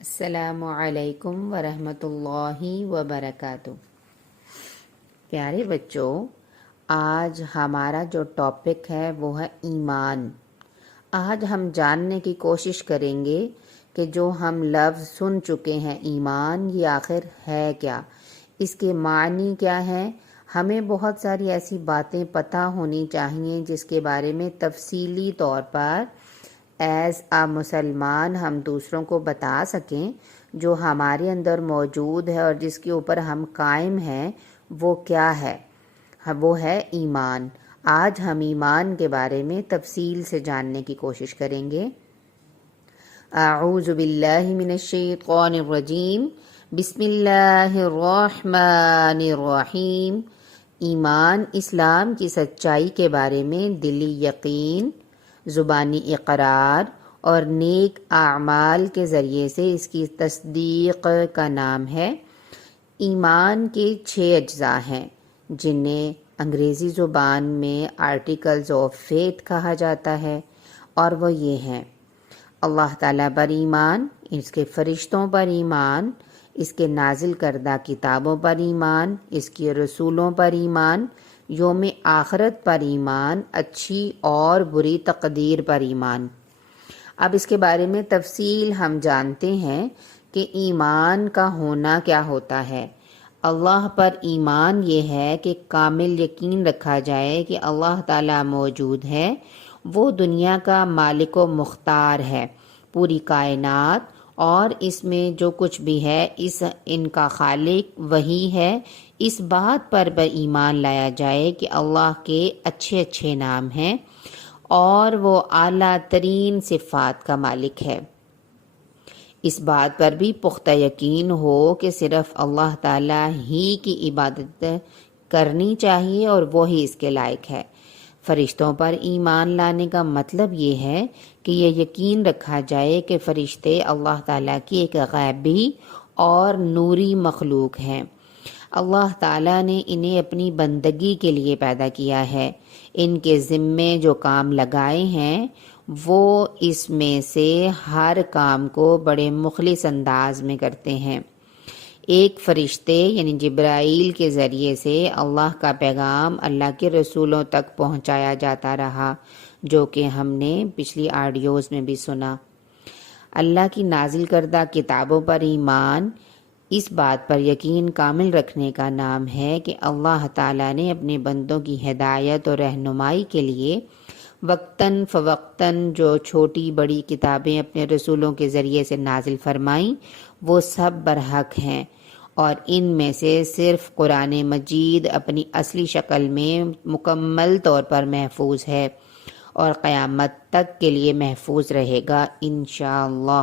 السلام علیکم ورحمۃ اللہ وبرکاتہ۔ پیارے بچوں، آج ہمارا جو ٹاپک ہے وہ ہے ایمان۔ آج ہم جاننے کی کوشش کریں گے کہ جو ہم لفظ سن چکے ہیں ایمان، یہ آخر ہے کیا، اس کے معنی کیا ہیں۔ ہمیں بہت ساری ایسی باتیں پتہ ہونی چاہیے جس کے بارے میں تفصیلی طور پر ایز آ مسلمان ہم دوسروں کو بتا سکیں۔ جو ہمارے اندر موجود ہے اور جس کے اوپر ہم قائم ہیں وہ کیا ہے؟ وہ ہے ایمان۔ آج ہم ایمان کے بارے میں تفصیل سے جاننے کی کوشش کریں گے۔ اعوذ باللہ من الشیطان الرجیم، بسم اللہ الرحمن الرحیم۔ ایمان اسلام کی سچائی کے بارے میں دلی یقین، زبانی اقرار اور نیک اعمال کے ذریعے سے اس کی تصدیق کا نام ہے۔ ایمان کے 6 اجزاء ہیں جنہیں انگریزی زبان میں آرٹیکلز آف فیتھ کہا جاتا ہے، اور وہ یہ ہیں: اللہ تعالیٰ پر ایمان، اس کے فرشتوں پر ایمان، اس کے نازل کردہ کتابوں پر ایمان، اس کے رسولوں پر ایمان، یوم آخرت پر ایمان، اچھی اور بری تقدیر پر ایمان۔ اب اس کے بارے میں تفصیل ہم جانتے ہیں کہ ایمان کا ہونا کیا ہوتا ہے۔ اللہ پر ایمان یہ ہے کہ کامل یقین رکھا جائے کہ اللہ تعالیٰ موجود ہے، وہ دنیا کا مالک و مختار ہے، پوری کائنات اور اس میں جو کچھ بھی ہے ان کا خالق وہی ہے۔ اس بات پر ایمان لایا جائے کہ اللہ کے اچھے اچھے نام ہیں اور وہ اعلیٰ ترین صفات کا مالک ہے۔ اس بات پر بھی پختہ یقین ہو کہ صرف اللہ تعالیٰ ہی کی عبادت کرنی چاہیے اور وہی اس کے لائق ہے۔ فرشتوں پر ایمان لانے کا مطلب یہ ہے کہ یہ یقین رکھا جائے کہ فرشتے اللہ تعالیٰ کی ایک غیبی اور نوری مخلوق ہیں۔ اللہ تعالیٰ نے انہیں اپنی بندگی کے لیے پیدا کیا ہے۔ ان کے ذمے جو کام لگائے ہیں وہ اس میں سے ہر کام کو بڑے مخلص انداز میں کرتے ہیں۔ ایک فرشتے یعنی جبرائیل کے ذریعے سے اللہ کا پیغام اللہ کے رسولوں تک پہنچایا جاتا رہا، جو کہ ہم نے پچھلی آڈیوز میں بھی سنا۔ اللہ کی نازل کردہ کتابوں پر ایمان، اس بات پر یقین کامل رکھنے کا نام ہے کہ اللہ تعالیٰ نے اپنے بندوں کی ہدایت اور رہنمائی کے لیے وقتاً فوقتاً جو چھوٹی بڑی کتابیں اپنے رسولوں کے ذریعے سے نازل فرمائیں وہ سب برحق ہیں، اور ان میں سے صرف قرآن مجید اپنی اصلی شکل میں مکمل طور پر محفوظ ہے اور قیامت تک کے لیے محفوظ رہے گا انشاءاللہ۔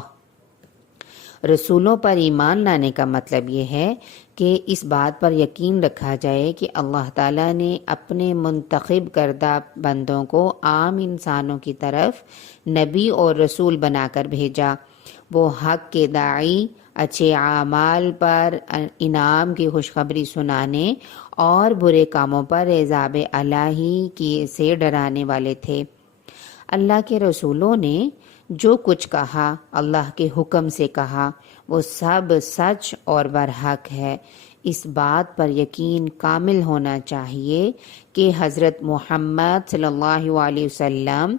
رسولوں پر ایمان لانے کا مطلب یہ ہے کہ اس بات پر یقین رکھا جائے کہ اللہ تعالیٰ نے اپنے منتخب کردہ بندوں کو عام انسانوں کی طرف نبی اور رسول بنا کر بھیجا۔ وہ حق کے داعی، اچھے اعمال پر انعام کی خوشخبری سنانے اور برے کاموں پر عذاب الہی سے ڈرانے والے تھے۔ اللہ کے رسولوں نے جو کچھ کہا، اللہ کے حکم سے کہا، وہ سب سچ اور برحق ہے۔ اس بات پر یقین کامل ہونا چاہیے کہ حضرت محمد صلی اللہ علیہ وسلم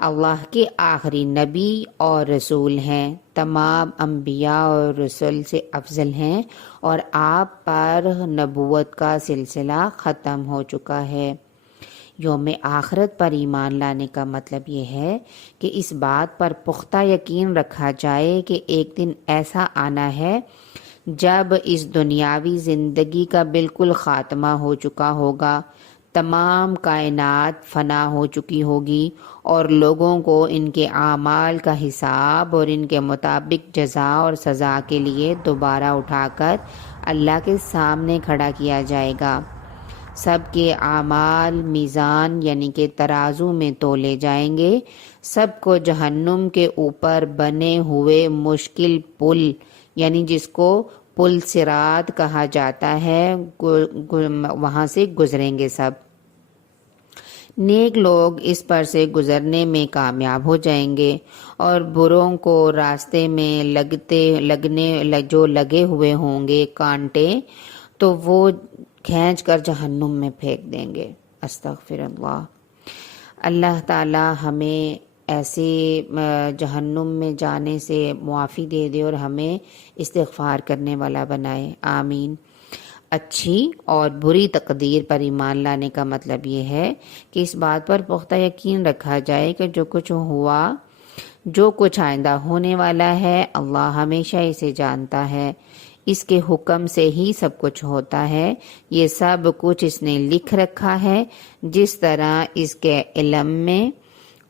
اللہ کے آخری نبی اور رسول ہیں، تمام انبیاء اور رسول سے افضل ہیں، اور آپ پر نبوت کا سلسلہ ختم ہو چکا ہے۔ یوم آخرت پر ایمان لانے کا مطلب یہ ہے کہ اس بات پر پختہ یقین رکھا جائے کہ ایک دن ایسا آنا ہے جب اس دنیاوی زندگی کا بالکل خاتمہ ہو چکا ہوگا، تمام کائنات فنا ہو چکی ہوگی اور لوگوں کو ان کے اعمال کا حساب اور ان کے مطابق جزا اور سزا کے لیے دوبارہ اٹھا کر اللہ کے سامنے کھڑا کیا جائے گا۔ سب کے اعمال میزان یعنی کہ ترازو میں تولے جائیں گے۔ سب کو جہنم کے اوپر بنے ہوئے مشکل پل یعنی جس کو پل صراط کہا جاتا ہے وہاں سے گزریں گے سب۔ نیک لوگ اس پر سے گزرنے میں کامیاب ہو جائیں گے، اور بروں کو راستے میں جو لگے ہوئے ہوں گے کانٹے، تو وہ کھینچ کر جہنم میں پھینک دیں گے۔ استغفر اللہ۔ اللہ تعالی ہمیں ایسے جہنم میں جانے سے معافی دے دے اور ہمیں استغفار کرنے والا بنائے، آمین۔ اچھی اور بری تقدیر پر ایمان لانے کا مطلب یہ ہے کہ اس بات پر پختہ یقین رکھا جائے کہ جو کچھ ہوا، جو کچھ آئندہ ہونے والا ہے، اللہ ہمیشہ اسے جانتا ہے۔ اس کے حکم سے ہی سب کچھ ہوتا ہے، یہ سب کچھ اس نے لکھ رکھا ہے جس طرح اس کے علم میں،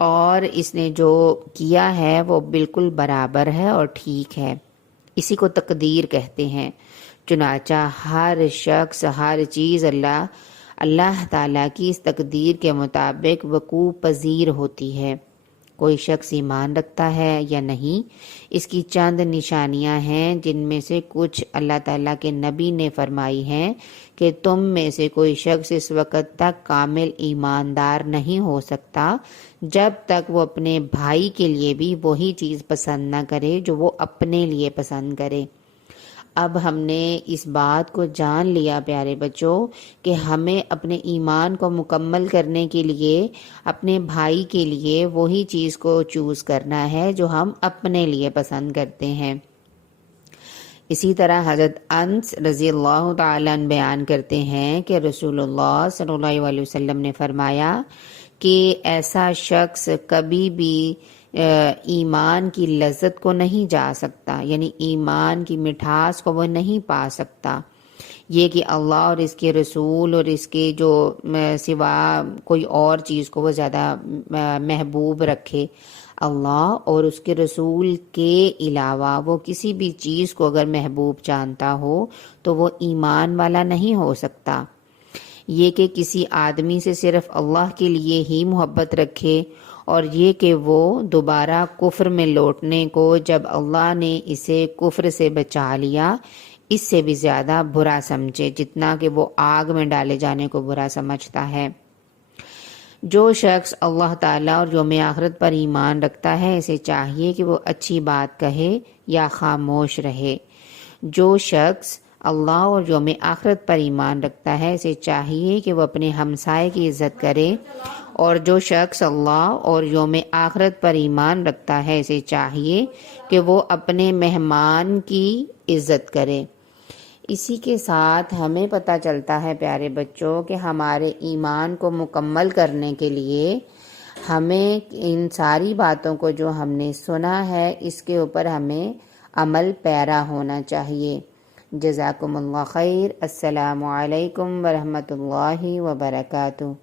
اور اس نے جو کیا ہے وہ بالکل برابر ہے اور ٹھیک ہے۔ اسی کو تقدیر کہتے ہیں۔ چنانچہ ہر شخص، ہر چیز اللہ تعالیٰ کی اس تقدیر کے مطابق وقوع پذیر ہوتی ہے۔ کوئی شخص ایمان رکھتا ہے یا نہیں، اس کی چند نشانیاں ہیں، جن میں سے کچھ اللہ تعالیٰ کے نبی نے فرمائی ہیں کہ تم میں سے کوئی شخص اس وقت تک کامل ایماندار نہیں ہو سکتا جب تک وہ اپنے بھائی کے لیے بھی وہی چیز پسند نہ کرے جو وہ اپنے لیے پسند کرے۔ اب ہم نے اس بات کو جان لیا پیارے بچوں کہ ہمیں اپنے ایمان کو مکمل کرنے کے لیے اپنے بھائی کے لیے وہی چیز کو چوز کرنا ہے جو ہم اپنے لیے پسند کرتے ہیں۔ اسی طرح حضرت انس رضی اللہ تعالیٰ عنہ بیان کرتے ہیں کہ رسول اللہ صلی اللہ علیہ وسلم نے فرمایا کہ ایسا شخص کبھی بھی ایمان کی لذت کو نہیں جا سکتا، یعنی ایمان کی مٹھاس کو وہ نہیں پا سکتا، یہ کہ اللہ اور اس کے رسول اور اس کے جو سوا کوئی اور چیز کو وہ زیادہ محبوب رکھے۔ اللہ اور اس کے رسول کے علاوہ وہ کسی بھی چیز کو اگر محبوب جانتا ہو تو وہ ایمان والا نہیں ہو سکتا۔ یہ کہ کسی آدمی سے صرف اللہ کے لیے ہی محبت رکھے، اور یہ کہ وہ دوبارہ کفر میں لوٹنے کو جب اللہ نے اسے کفر سے بچا لیا اس سے بھی زیادہ برا سمجھے جتنا کہ وہ آگ میں ڈالے جانے کو برا سمجھتا ہے۔ جو شخص اللہ تعالیٰ اور یوم آخرت پر ایمان رکھتا ہے اسے چاہیے کہ وہ اچھی بات کہے یا خاموش رہے۔ جو شخص اللہ اور یوم آخرت پر ایمان رکھتا ہے اسے چاہیے کہ وہ اپنے ہمسائے کی عزت کرے، اور جو شخص اللہ اور یوم آخرت پر ایمان رکھتا ہے اسے چاہیے کہ وہ اپنے مہمان کی عزت کرے۔ اسی کے ساتھ ہمیں پتہ چلتا ہے پیارے بچوں کہ ہمارے ایمان کو مکمل کرنے کے لیے ہمیں ان ساری باتوں کو جو ہم نے سنا ہے اس کے اوپر ہمیں عمل پیرا ہونا چاہیے۔ جزاکم اللہ خیر۔ السلام علیکم ورحمۃ اللہ وبرکاتہ۔